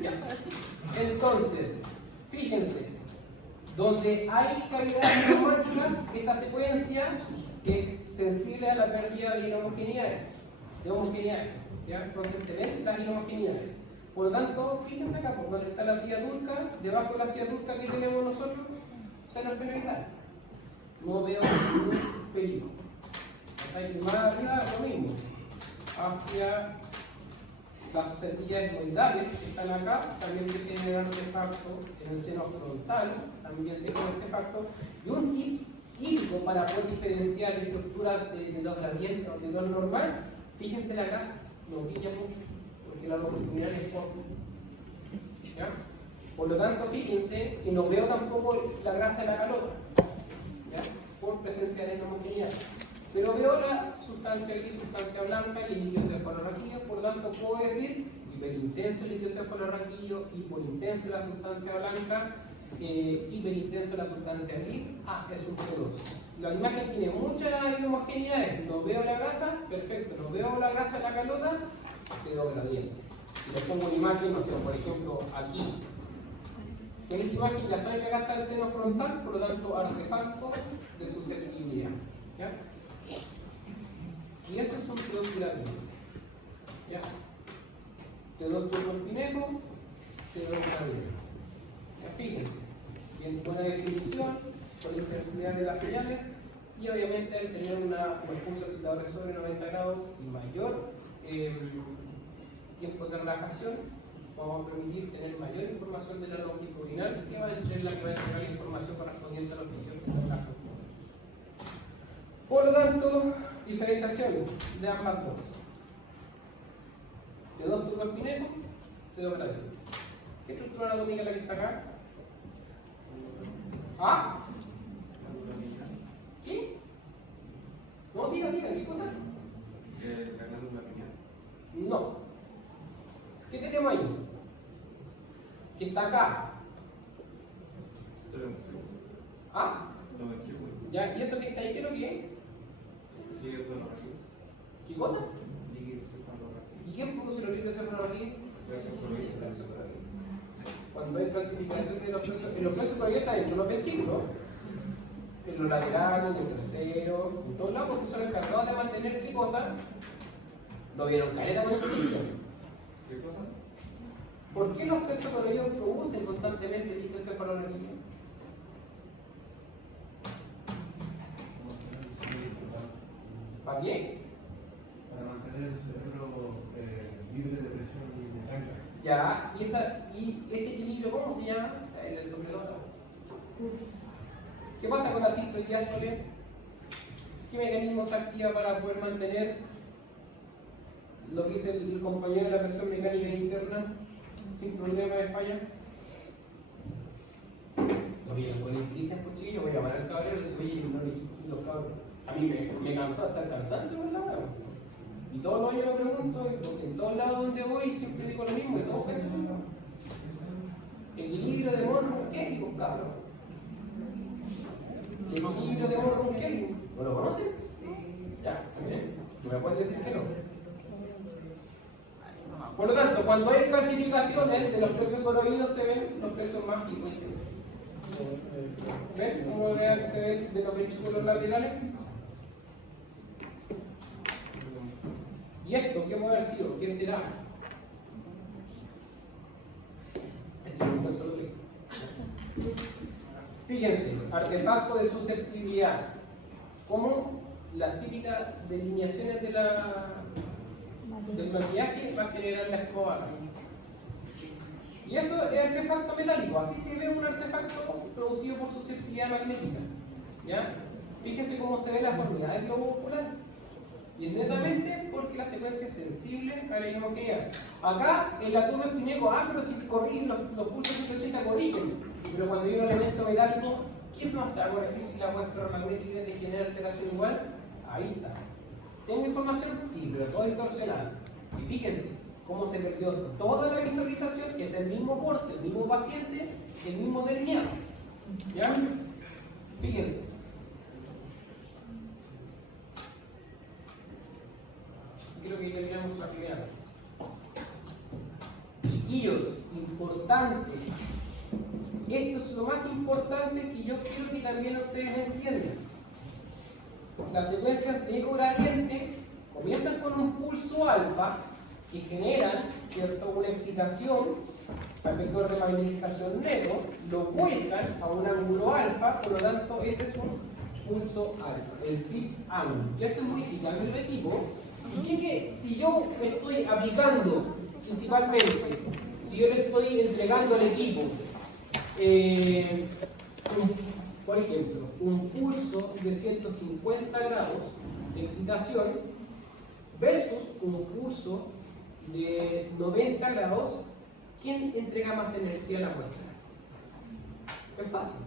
Ya. Entonces, fíjense, donde hay cavidades neumáticas, esta secuencia es sensible a la pérdida de inhomogeneidades. ¿Ya? Entonces se ven las inhomogeneidades. Por lo tanto, fíjense acá, por donde está la silla turca, debajo de la silla turca que tenemos nosotros, seno esfenoidal. No veo ningún peligro. Y más arriba lo mismo. Hacia las setillas etmoidales que están acá, también se genera artefacto en el seno frontal, también se genera artefacto, y un tips híbrido para poder diferenciar la estructura de los gradientes o de lo normal. Fíjense la grasa, no brilla mucho, porque la longitudinal es corta. ¿Ya? Por lo tanto, fíjense que no veo tampoco la grasa de la calota, ¿ya? Por presencia de inhomogeneidad. Pero veo la sustancia gris, sustancia blanca y el líquido cefalorraquídeo, por lo tanto puedo decir hiperintenso el líquido cefalorraquídeo, hiperintenso la sustancia blanca, hiperintenso la sustancia gris, es un P2. La imagen tiene muchas inhomogeneidades, no veo la grasa, perfecto, no veo la grasa en la calota, quedó gradiente. Si les pongo una imagen, no sé, por ejemplo, aquí, en esta imagen ya saben que acá está el seno frontal, por lo tanto artefacto de susceptibilidad. ¿Ya? Y eso es un T2 gradiente. ¿Ya? T2 turboespineco, T2 gradiente. Ya, fíjense, bien, buena definición, con la intensidad de las señales y obviamente al tener unos pulsos excitadores sobre 90 grados y mayor tiempo de relajación, vamos a permitir tener mayor información de la longitudinal que va a ser la que va a entregar la información correspondiente a los tejidos que se relajan. Por lo tanto, diferenciación de ambas dos. T2 turboespineco, T2 gradiente. ¿Qué estructura anatómica es la que está acá? ¿Ah? ¿Qué? No, diga, ¿qué cosa? La glándula pineal. No. ¿Qué tenemos ahí? ¿Qué está acá? ¿Ah? ¿Ya? ¿Y eso que está ahí qué es lo que es? ¿Qué cosa? ¿Y quién produce los líquidos cefalorraquídeos? Cuando hay transmisión de los plexos coronarios están hechos los ventículos, en los laterales, en el trasero, en todos lados, porque son encargados de mantener ¿qué cosa? ¿Lo vieron caleta con el líquido? ¿Qué cosa? ¿Por qué los plexos coronarios producen constantemente líquido cefalorraquídeo? ¿Para qué? Para mantener el cerebro libre de presión mecánica. Ya, y ese equilibrio, ¿cómo se llama? en el sobredotado. ¿Qué pasa con la diástole? ¿Qué mecanismo se activa para poder mantener lo que dice el compañero de la presión mecánica interna sin problema de falla? Lo vieron con intriga, cuchillo, voy a llamar al cabrero y le digo, oye, no le dije, los cabros. A mí me cansó hasta el cansancio con la hueá. Y todos los años lo pregunto, porque en todos lados donde voy siempre digo lo mismo, y todos cachan lo mismo. Equilibrio de Morgan Kelvin, cabrón. El equilibrio de Morgan Kelvin. ¿No lo conocen? Ya, ¿bien? No me pueden decir que no. Por lo tanto, cuando hay calcificaciones de los plexos coroides se ven los plexos más licuidos. ¿Ven cómo se ven de los ventrículos laterales? ¿Y esto qué puede haber sido? ¿Qué será? Fíjense, artefacto de susceptibilidad, como las típicas delineaciones de del maquillaje va a generar la escoba. Y eso es artefacto metálico, así se ve un artefacto producido por susceptibilidad magnética. ¿Ya? Fíjense cómo se ve la forma del globo ocular. Y es netamente porque la secuencia es sensible a la homogeneidad. Acá en la turba espineco, pero si corrigen los pulsos 180 corrigen. Pero cuando hay un elemento metálico, ¿quién no está a corregir si la web ferromagnética te genera alteración igual? Ahí está. ¿Tengo información? Sí, pero todo distorsionado. Y fíjense cómo se perdió toda la visualización, que es el mismo corte, el mismo paciente, el mismo delineado. ¿Ya? Fíjense. Creo que terminamos la primera. Chiquillos, importante. Esto es lo más importante que yo quiero que también ustedes entiendan. Las secuencias de gradiente comienzan con un pulso alfa que generan, ¿cierto?, una excitación al vector de magnetización neto, lo vuelcan a un ángulo alfa, por lo tanto este es un pulso alfa, el flip ángulo. Ya esto es modificable en el equipo. ¿Y qué? Si yo estoy aplicando principalmente, si yo le estoy entregando al equipo, por ejemplo, un pulso de 150 grados de excitación versus un pulso de 90 grados, ¿quién entrega más energía a la muestra? Es fácil.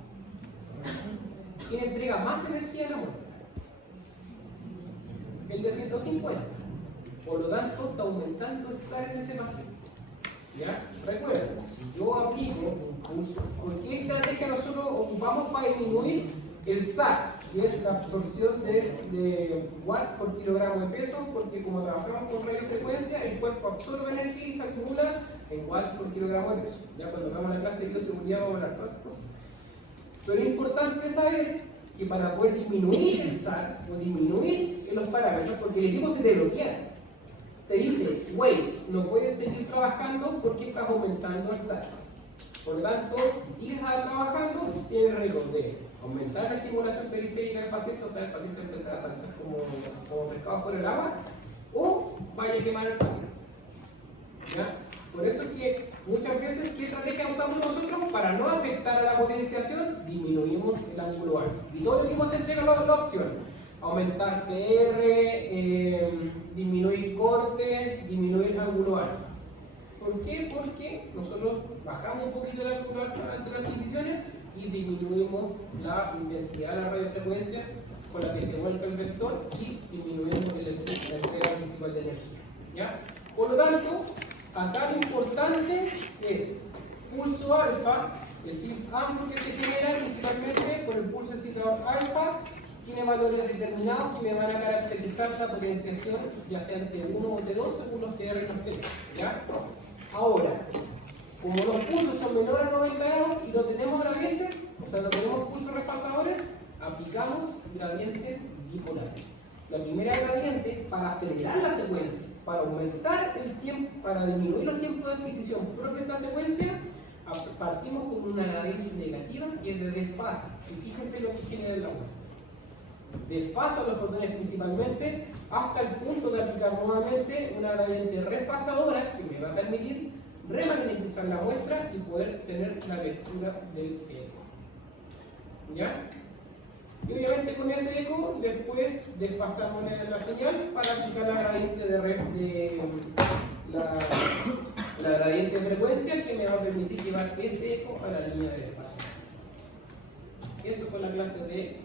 ¿Quién entrega más energía a la muestra? El de 150. Por lo tanto, está aumentando el SAR en ese paciente. ¿Ya? Recuerden, si yo aplico un pulso, ¿por qué estrategia nosotros ocupamos para disminuir el SAR? Que es la absorción de watts por kilogramo de peso, porque como trabajamos con radiofrecuencia, el cuerpo absorbe energía y se acumula en watts por kilogramo de peso. Ya cuando hagamos la clase de bioseguridad vamos a hablar todas esas cosas. Pero es importante saber que para poder disminuir el SAR o disminuir los parámetros, porque el equipo se te bloquea. Te dice, güey, no puedes seguir trabajando porque estás aumentando el SAR. Por lo tanto, si sigues trabajando, tienes riesgo de aumentar la estimulación periférica del paciente, o sea, el paciente empezará a saltar como pescado por el agua, o vaya a quemar al paciente. ¿Ya? Por eso es que muchas veces, ¿qué estrategia usamos nosotros? Para no afectar a la potenciación, disminuimos el ángulo alfa. Y todo el equipo te entrega la opción. Aumentar TR, disminuir corte, disminuir ángulo alfa. ¿Por qué? Porque nosotros bajamos un poquito el ángulo alfa entre las adquisiciones y disminuimos la intensidad de la radiofrecuencia con la que se vuelca el vector y disminuyendo la entrega principal de energía. ¿Ya? Por lo tanto, acá lo importante es pulso alfa, el flip amplio que se genera principalmente por el pulso excitador alfa, tiene valores determinados que me van a caracterizar la potenciación, ya sea de T1 o T2 según los TR y los T. ¿Ya? Ahora, como los pulsos son menores a 90 grados y no tenemos gradientes, o sea, no tenemos pulsos refasadores, aplicamos gradientes bipolares. La primera gradiente, para acelerar la secuencia, para aumentar el tiempo, para disminuir los tiempos de adquisición propia de esta secuencia, partimos con una gradiente negativa que es de desfase. Y fíjense lo que genera el agua. Desfasa los protones principalmente hasta el punto de aplicar nuevamente una gradiente refasadora que me va a permitir remagnetizar la muestra y poder tener la lectura del eco. ¿Ya? Y obviamente con ese eco después desfasamos la señal para aplicar la gradiente la gradiente de frecuencia que me va a permitir llevar ese eco a la línea del espacio. Eso fue la clase de